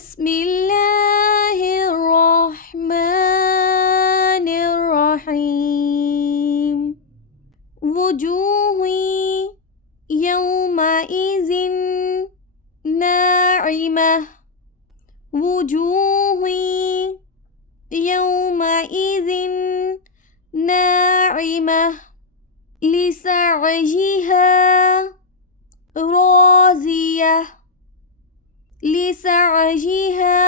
بسم الله الرحمن الرحيم وجوه يومئذ ناعمة وجوه يومئذ ناعمة لسعيها راضية لسعيها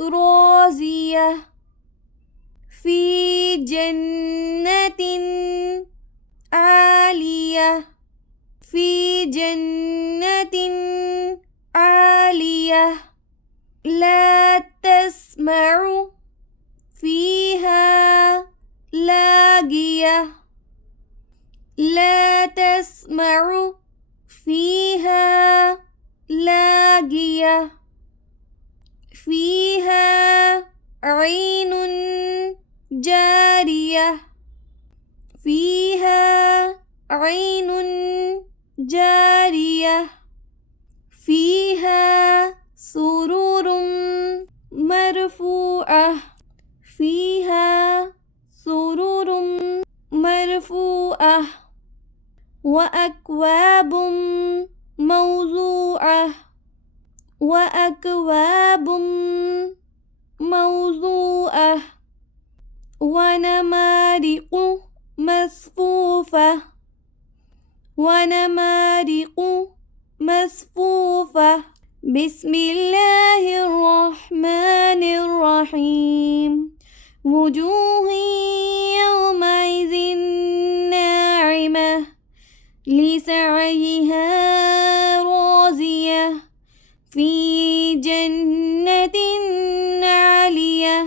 راضية في جنة عالية في جنة عالية لا تسمع فيها لاغية لا تسمع فيها لاغية فيها عين جارية فيها عين جارية فيها سرور مرفوعة فيها سرور مرفوعة وأكواب موضوعة وأكواب موضوعة ونمارق مصفوفة ونمارق مصفوفة بسم الله الرحمن الرحيم وجوه يومئذ ناعمة لسعيها راضية في جنة عالية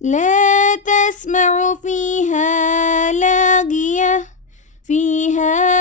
لا تسمع فيها لاغية فيها